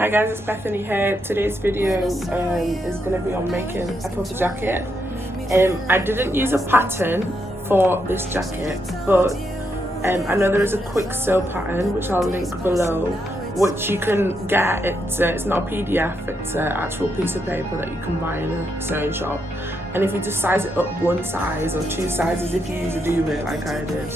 Hi guys, it's Bethany here. Today's video is going to be on making a puffer jacket. I didn't use a pattern for this jacket, but I know there is a quick sew pattern which I'll link below, which you can get. It's not a PDF, it's an actual piece of paper that you can buy in a sewing shop. And if you just size it up one size or two sizes if you use a duvet like I did,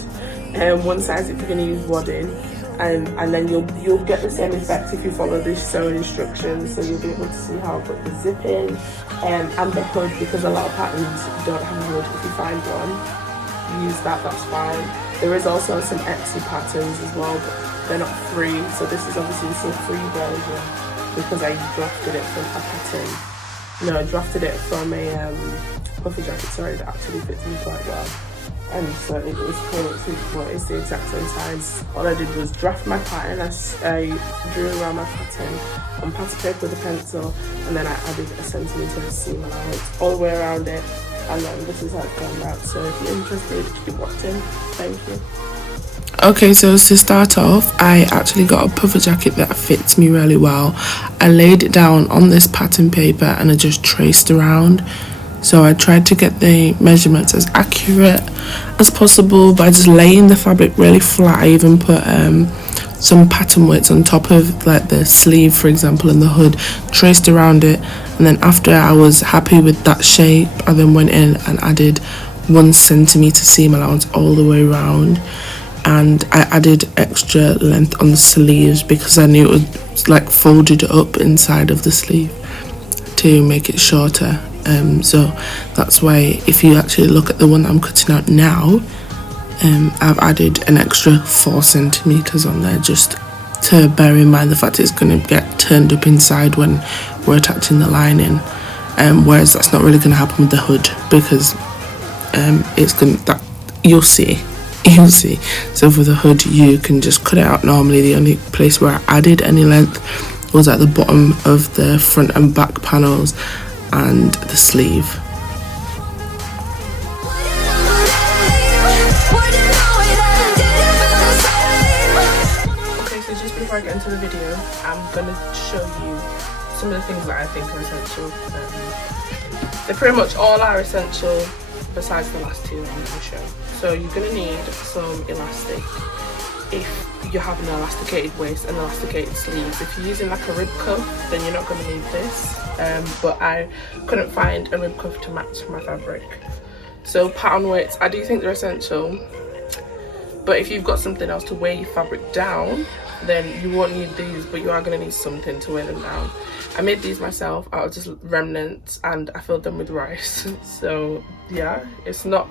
one size if you're going to use wadding, and then you'll get the same effect if you follow these sewing instructions. So you'll be able to see how I put the zip in and the hood, because a lot of patterns don't have a hood. If you find one, use that, that's fine. There is also some Etsy patterns as well, but they're not free. So this is obviously a free version because I drafted it from a pattern. No, I drafted it from a puffer jacket, sorry, that actually fits me quite well. And so it was it's the exact same size. All I did was draft my pattern. I drew around my pattern on pattern paper with a pencil, and then I added a centimetre of seam allowance all the way around it, and then this is how it turned out. So if you're interested, keep watching. Thank you. Okay, so to start off, I actually got a puffer jacket that fits me really well. I laid it down on this pattern paper and I just traced around. So I tried to get the measurements as accurate as possible by just laying the fabric really flat. I even put some pattern weights on top of like the sleeve, for example, and the hood, traced around it. And then after I was happy with that shape, I then went in and added 1 centimetre seam allowance all the way around. And I added extra length on the sleeves because I knew it was like folded up inside of the sleeve to make it shorter. So that's why if you actually look at the one that I'm cutting out now, I've added an extra 4 centimetres on there, just to bear in mind the fact it's going to get turned up inside when we're attaching the lining, whereas that's not really going to happen with the hood, because it's going to, you'll see. So for the hood you can just cut it out normally. The only place where I added any length was at the bottom of the front and back panels and the sleeve. Okay, so just before I get into the video, I'm going to show you some of the things that I think are essential. They pretty much all are essential besides the last two that I'm going to show. So you're going to need some elastic if you have an elasticated waist and elasticated sleeves. If you're using like a rib cuff, then you're not going to need this. But I couldn't find a rib cuff to match my fabric. So pattern weights, I do think they're essential, but if you've got something else to weigh your fabric down, then you won't need these, but you are going to need something to weigh them down. I made these myself out of just remnants and I filled them with rice. So yeah, it's a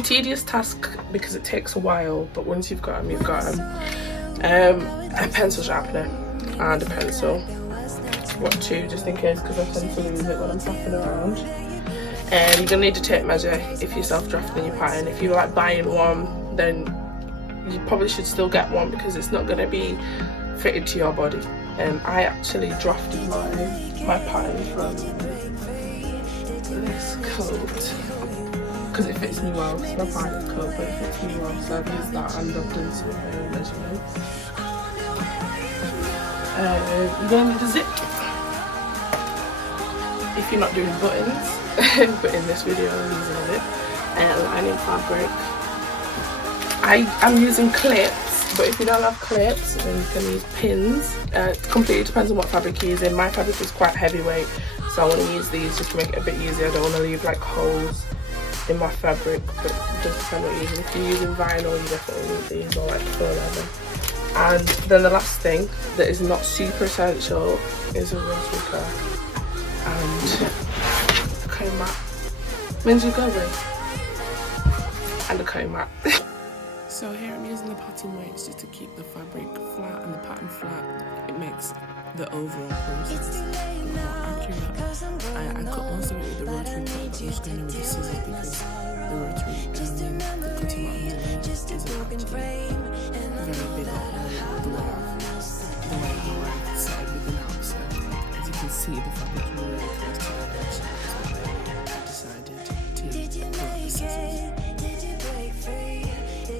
tedious task because it takes a while, but once you've got them, you've got them. A pencil sharpener and a pencil. What, 2 just in case, because I tend to lose it when I'm faffing around. And you're gonna need a tape measure if you're self-drafting your pattern. If you like buying one, then you probably should still get one because it's not gonna be fitted to your body. I actually drafted my pattern from this coat because it fits me well. It's my partner's coat, but it fits me well, so I've used that and I've done some measurements. You're gonna need a zip if you're not doing buttons, but in this video I'm using a zip. Lining fabric. I'm using clips, but if you don't have clips, then you can use pins. It completely depends on what fabric you're using. My fabric is quite heavyweight, so I want to use these just to make it a bit easier. I don't want to leave like holes in my fabric, but it does depend what you're using. If you're using vinyl, you definitely need these, or like faux leather. And then the last thing that is not super essential is a rotary curl and a comb mat. Means you go with, and a comb mat. So here I'm using the pattern weights just to keep the fabric flat and the pattern flat. It makes the overall process more accurate. I cut most of it with the rotary cut, but I'm just going to with the scissors because the rotary the cutting out underneath isn't actually very big on the way I've set everything out. So as you can see, the fabric's really close to the edge, so I decided to cut the scissors.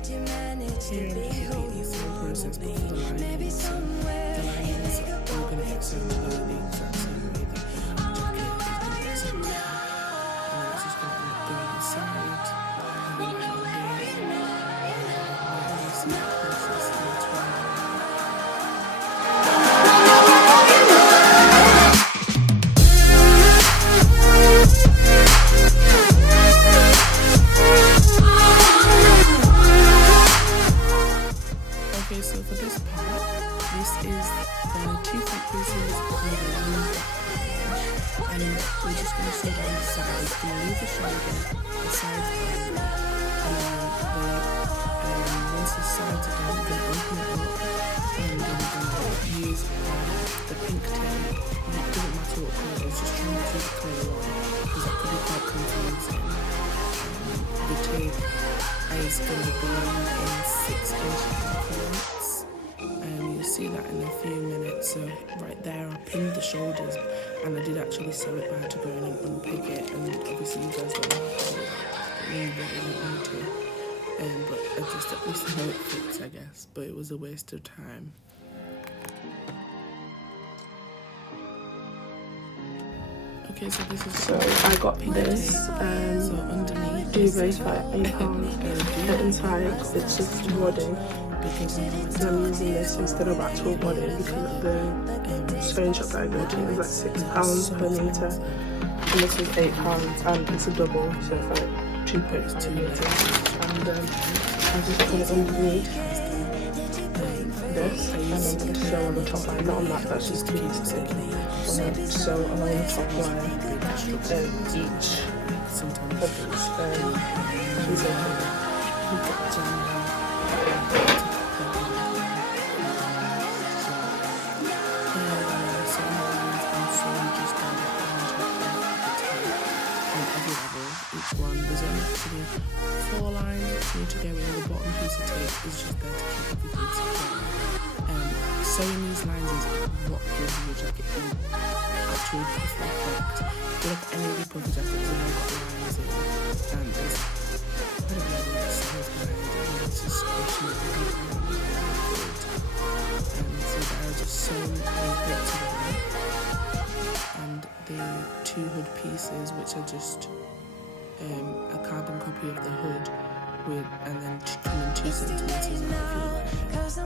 Here I'm just repeating the same process but for the lining. So the linings are all going to get sewn together the exact same way that the jacket is going to get sewn together. And then it's just going to end up going inside and then hanging and you see the process in the twine. Okay, so for this part, this is the 2 front pieces with the lining and we're just going to sew down the sides. We're going to leave the shoulder, the sides down, and then once the sides are done, we're going to open it up and then we're going to use the pink tape. It doesn't matter what colour it is, just try and keep the colour on because that could be quite confusing. The tape is going to be in 6-inch increments. You'll see that in a few minutes. So right there I pinned the shoulders and I did actually sew it, but I had to go in and unpick it, and obviously you guys don't have to, you really don't need to, but I just at least how it fits, I guess, but it was a waste of time. Okay, so this is I got this so underneath duvet for £8, but inside it's just wadding. because So I'm using this instead of actual wadding because the sewing shop that I go to is like £6 per metre, and this is £8 and it's a double, so it's like £2 per metre. And I just put it underneath this, and I'm going to sew on the top line, not on that, that's just too easy to I'm going to sew along the top line each of these each one. There's only actually 4 lines which need to go in. The bottom piece of tape is just there to keep everything secure. Sewing these lines is what gives your jacket the actual puff effect. If you look at any of the puffy jackets, you know what lines in. It's, I don't know what it says behind it, it's just squishing it really good. So there are just so many hoods together. And the 2 hood pieces, which are just a carbon copy of the hood with, and then coming 2 centimeters out if you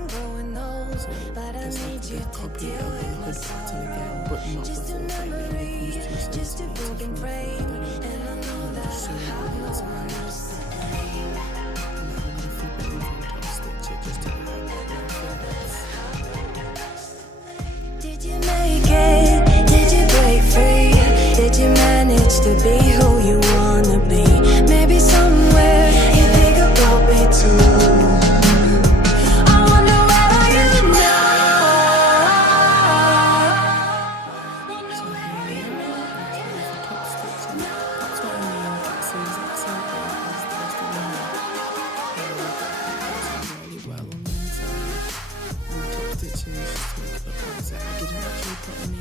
look at it. So it's like a copy of the hood pattern again, but not the full thing. It only comes 2 centimeters from the front, and then just sewing it on the inside. And then I'm going to flip it over and top stitch it just to get that finish. Did you make it? Did you break free? Did you manage to be who you wanna be? Maybe somewhere you think about me too. I wonder where are you So here we are, that's ready for top stitching. That's what I mean, it's the exact same thing as the rest of the hair. It's really well on the inside. And the top stitching is just to make it look nicer. I didn't actually put any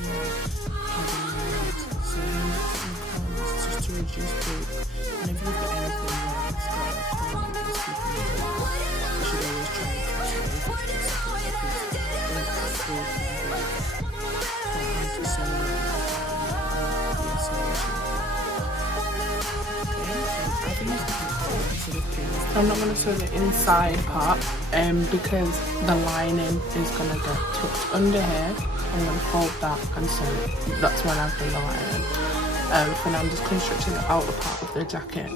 padding in the head, so I ended up putting the corners just to reduce bulk. And if you've got anything where it's got a corner that is keeping it bulk, you should always try and cut it if it's possible, because then it's bulk and bulk. Quite hard to sew around the sewing machine. Okay, so I've used instead of pins. I'm not going to sew the inside part because the lining is going to get tucked under here. I'm going to fold that and sew it. That's when I've done the lining. For now I'm just constructing the outer part of the jacket.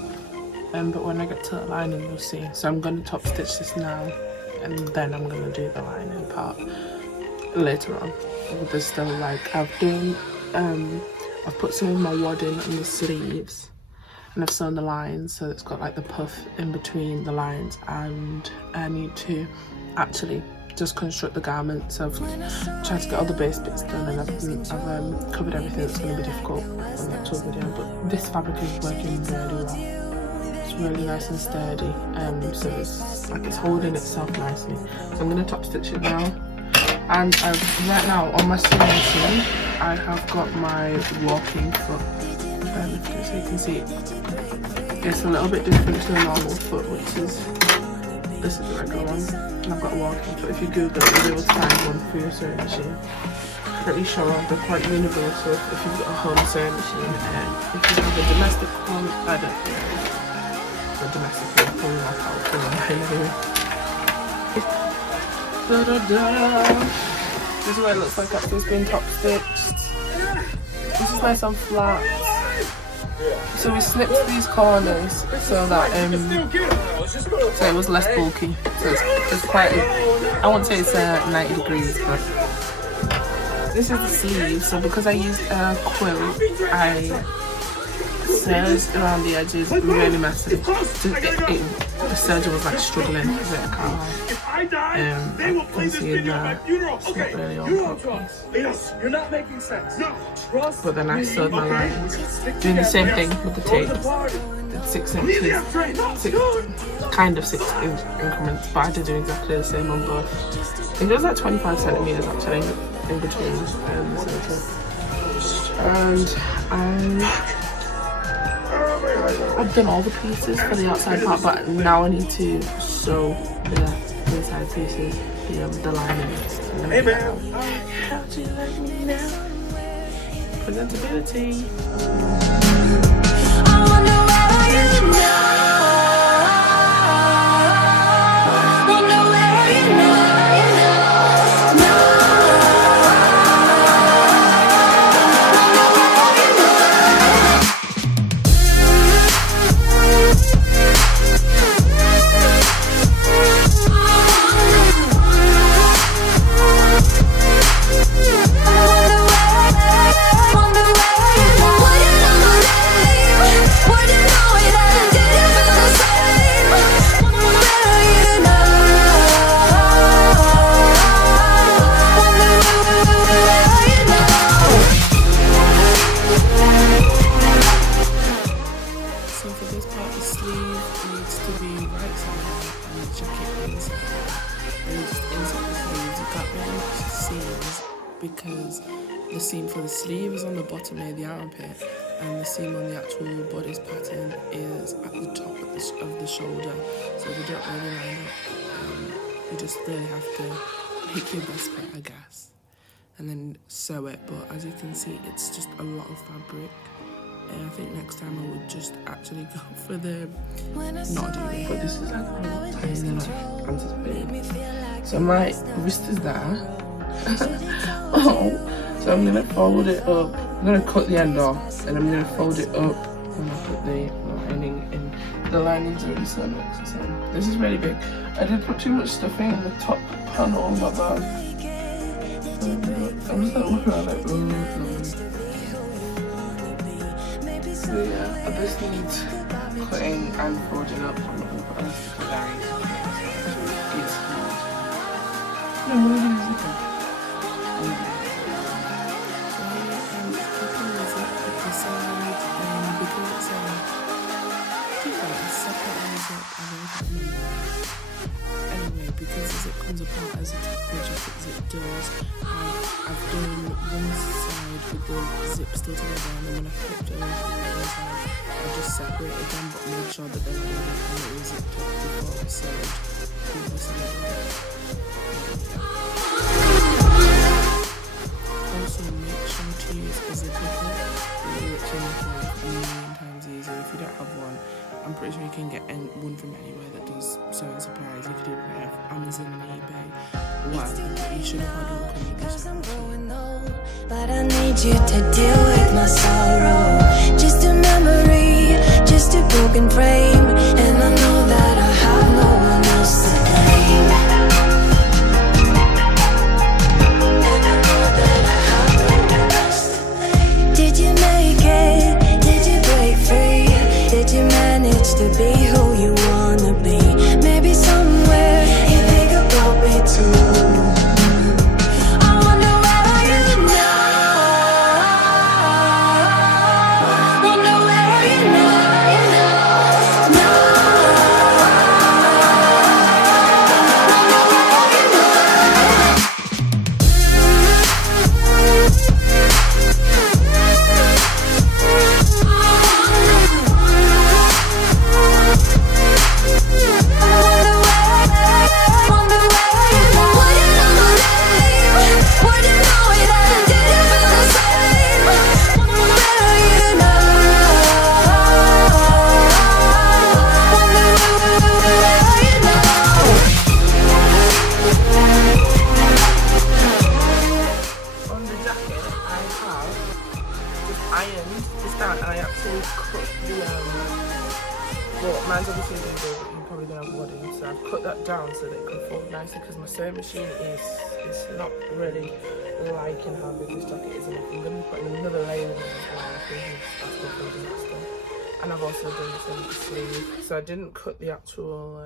But when I get to the lining you'll see. So I'm going to top stitch this now and then I'm going to do the lining part later on. There's still like I've put some of my wadding on the sleeves. And I've sewn the lines so it's got like the puff in between the lines, and I need to actually just construct the garment. So I've tried to get all the base bits done, and I've covered everything that's going to be difficult on the actual video. But this fabric is working really well. It's really nice and sturdy, so it's like it's holding itself nicely. So I'm going to top stitch it now. And right now on my sewing machine I have got my walking foot. So you can see it's a little bit different to a normal foot, which is this is the regular one. And I've got a walking foot. If you Google it, you'll be able to find one for your sewing machine. Pretty sure they're quite universal if you've got a home sewing machine. If you have a domestic one, I don't know. The domestic one, probably not helpful anyway. This is what it looks like after it's been top stitched. This is nice and flat. So we snipped these corners so that so it was less bulky. So it's quite, I won't say it's 90 degrees, but this is the sleeve. So because I used a quilt, I serged around the edges really messy. The serger was like struggling with it, I can't lie. I can see it there. It's not really on purpose. But then I sewed my lines, doing the same thing with the tape. Did 6 inches, kind of 6 inch increments, but I did do exactly the same on both. I think it was like 25 centimeters actually in between the center. And I've done all the pieces for the outside part, but now I need to sew the inside pieces, the lining. Hey man, how'd you like me now? Presentability. I wonder where you now. Wonder where you now. Because the seam for the sleeve is on the bottom near the armpit, and the seam on the actual bodice pattern is at the top of the shoulder, so they don't really line up. You just really have to make your best bet, I guess, and then sew it. But as you can see, it's just a lot of fabric. And I think next time I would just actually go for the not duvet, but this is like a tiny like anticipated. So my wrist is there. Oh, so I'm gonna fold it up. I'm gonna cut the end off, and I'm gonna fold it up and I'll put the lining in. The lining's already sewn next, so this is really big. I did put too much stuffing in the top panel, but I'm just like looking at it. So yeah, this needs cutting and folding up. I'm not gonna put anything for that. It's huge. No, what is it? Anyway, because as it comes apart as a typical jacket as it does, I've done one side with the zip still together, and then when I flipped it over to the other side, I just separated them but made sure that they were and it was zipped up before I sewed the other side. Also, make sure to use a zip hook, which will make life a million times easier. If you don't have one, I'm pretty sure you can get one from anywhere that does sewing supplies. You could even have Amazon and eBay. Wow, you should have had one coming this but I need you to deal with my sorrow. Just a memory, just a broken frame, and I know that I have no one else to blame. Did you make it? Did you break free? Did you manage to be who you wanna be? Maybe somewhere you think about me too. can fold nicely because my sewing machine is not really liking how big this jacket is, and I'm going to be putting another layer in it as well. I think that's the folding Asda. And I've also done this on the sleeve, so I didn't cut the actual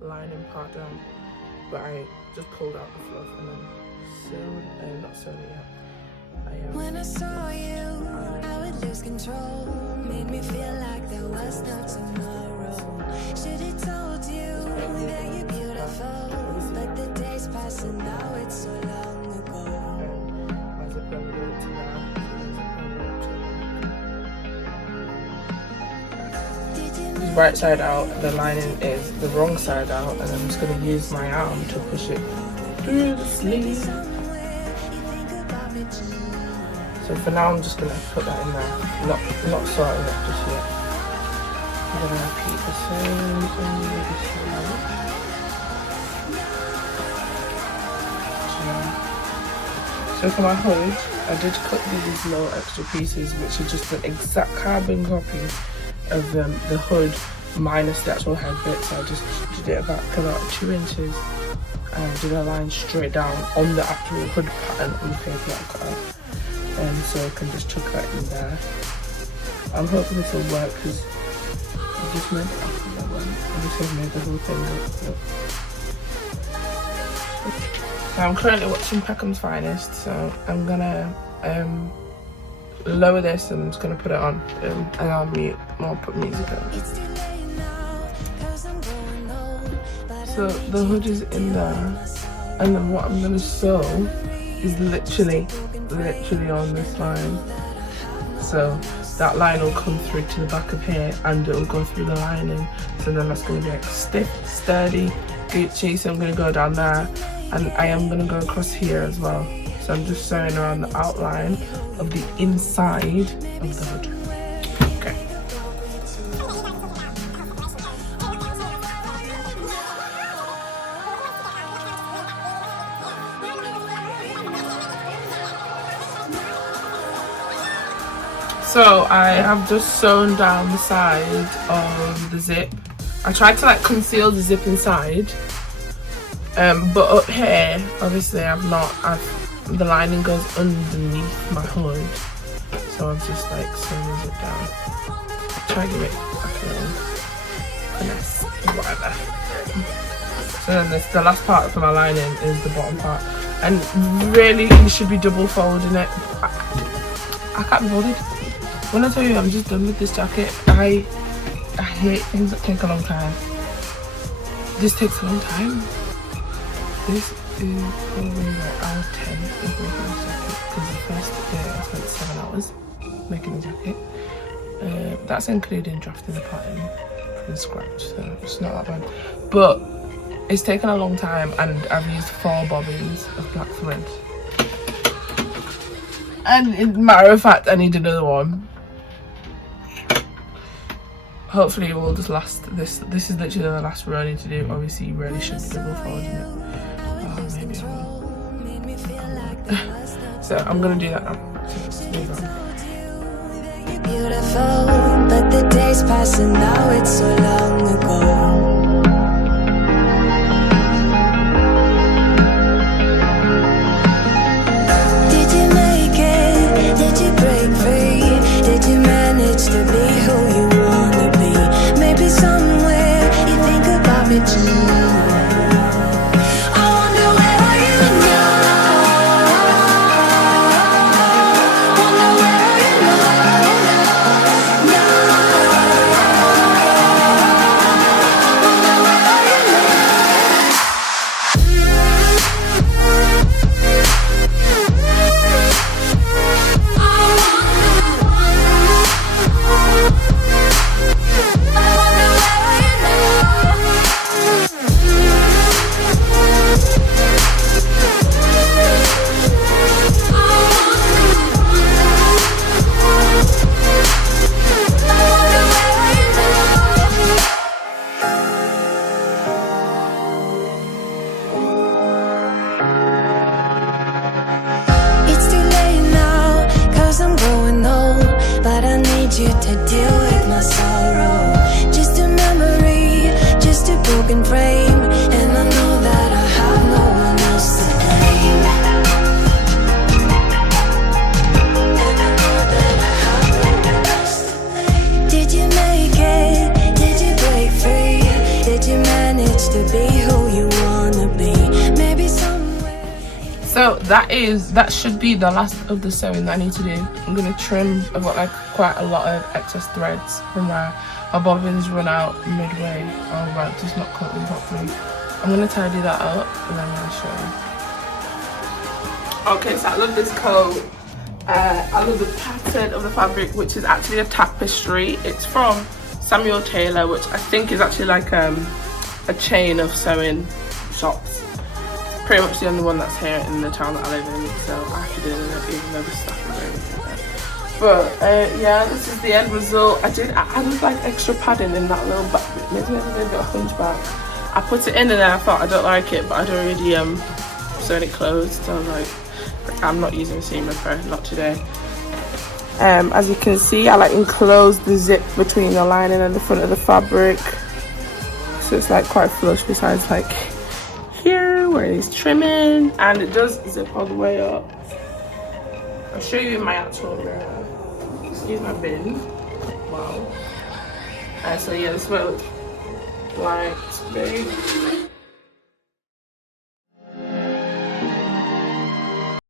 lining part down, but I just pulled out the fluff and then sewed, not sewed it yet. When I saw you, I would lose control. Made me feel like there was no tomorrow. Should have told you that you're beautiful, but the days pass and now it's so long ago. It's right side out, the lining is the wrong side out, and I'm just going to use my arm to push it through the sleeve. So for now I'm just going to put that in there, not sorting it just yet. I'm going to repeat the same thing with this side. So for my hood, I did cut these little extra pieces, which are just an exact carbon copy of the hood minus the actual head bit. So I just did it about 2 inches and did a line straight down on the actual hood pattern on the paper that I cut out. So I can just chuck that in there. I'm hoping this will work because I just made it after that one. I just made the whole thing up. So I'm currently watching Peckham's Finest, so I'm gonna lower this and I'm just gonna put it on and I'll put music on. So the hood is in there, and then what I'm gonna sew is literally on this line. So that line will come through to the back of here and it will go through the lining. So then that's going to be like stiff, sturdy, Gucci. So I'm going to go down there, and I am going to go across here as well. So I'm just sewing around the outline of the inside of the hood. Okay. So I have just sewn down the side of the zip. I tried to like conceal the zip inside, but up here, obviously the lining goes underneath my hood. So I've just like sewn the zip down. Try to give it like a little finesse, whatever. So then the last part for my lining is the bottom part. And really, you should be double folding it. I can't be bothered. When I tell you I'm just done with this jacket, I hate things that take a long time. This takes a long time. This is probably like hour 10 of making this jacket, because the first day I spent 7 hours making the jacket. That's including drafting the pattern from scratch, so it's not that bad. But it's taken a long time, and I've used 4 bobbins of black thread. And in matter of fact, I need another one. Hopefully it will just last. This is literally the last row I need to do. Obviously you really should be double folding it. Maybe I will. So I'm gonna do that now. So let's move on. Beautiful, but the days pass and now it's so long ago. Did you make it? Did you break free? Did you manage to be who you wanna be? Maybe somewhere you think about me too. You to deal with my sorrow. Just a memory, just a broken frame, and I know that that should be the last of the sewing that I need to do. I'm gonna trim. I've got like quite a lot of excess threads from where my bobbins run out midway. Oh right, just not cut them properly. I'm gonna tidy that up and then I'm gonna show you. Okay, so I love this coat. I love the pattern of the fabric, which is actually a tapestry. It's from Samuel Taylor, which I think is actually like a chain of sewing shops. Pretty much the only one that's here in the town that I live in, so I have to do it even though the stuff is over there. But yeah, this is the end result. I added like extra padding in that little back bit. Maybe I did a hunchback. I put it in and then I thought I don't like it, but I'd already sewn it closed, so I was like, I'm not using a seam ripper, not today. As you can see, I like enclosed the zip between the lining and the front of the fabric, so it's like quite flush, besides like here where it's trimming, and it does zip all the way up. I'll show you in my actual mirror. Excuse my bin. Wow. So yeah, this is what it looks like. It's big.